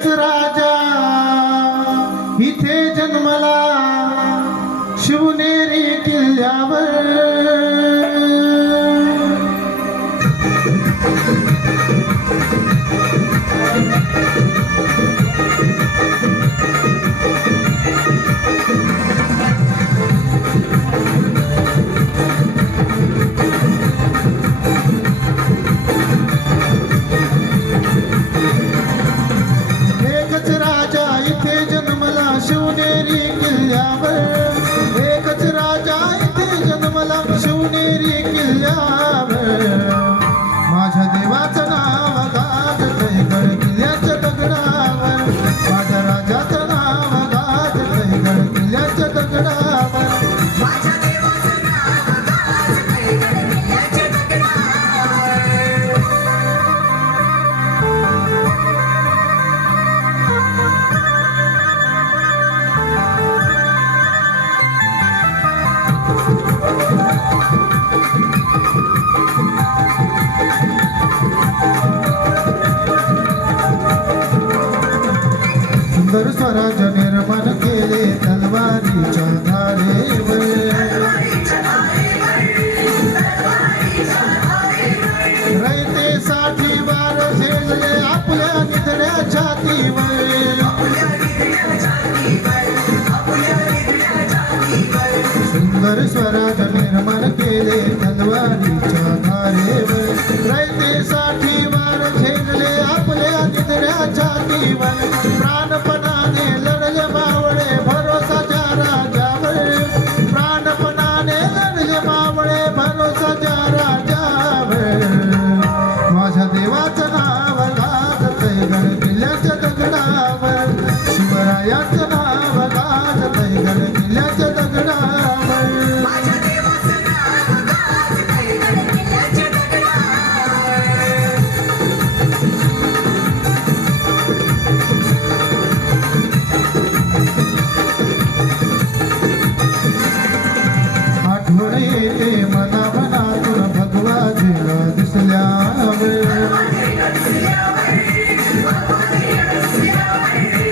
एकच राजा इथे जन्मला शिवनेरी किल्ल्यावर. एकच राजा इथे जन्मला शिवनेरी किल्ल्यावर. एकच राजा इथे जन्मला शिवनेरी किल्ल्यावर. माझ्या देवाचं नाव गाजतंय गड किल्ल्याच्या दगडावर. माझ्या राजाचं नाव गाजतंय गड किल्ल्याच्या दगडावर. माझ्या देवाचं नाव गाजतंय गड किल्ल्याच्या दगडावर. सुंदर स्वराज निर्माण केले तलवारीच्या धारेवर. रयतेसाठी वार झेलले आपल्या निधड्या छातीवर. सुंदर स्वराज निर्माण केले तलवारीच्या धारेवर. रयतेसाठी वार झेलले आपल्या निधड्या छातीवर. प्राणपणाने लढले मावळे भरोसाच्या राजावर. प्राणपणाने लढले मावळे भरोसाच्या राजावर. माझ्या देवाचं नाव गाजतंय गड किल्ल्याच्या दगडावर. शिवरायाचं नाव गाजतंय गड किल्ल्याच्या दगडावर. माझ्या देवाचं नाव गाजतंय गड किल्ल्याच्या दगडावर. आठवण येते मनामनातून भगवाजीला दिसल्यावर.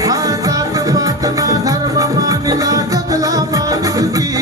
हा जात पात ना धर्म मानला जगला माणुसकी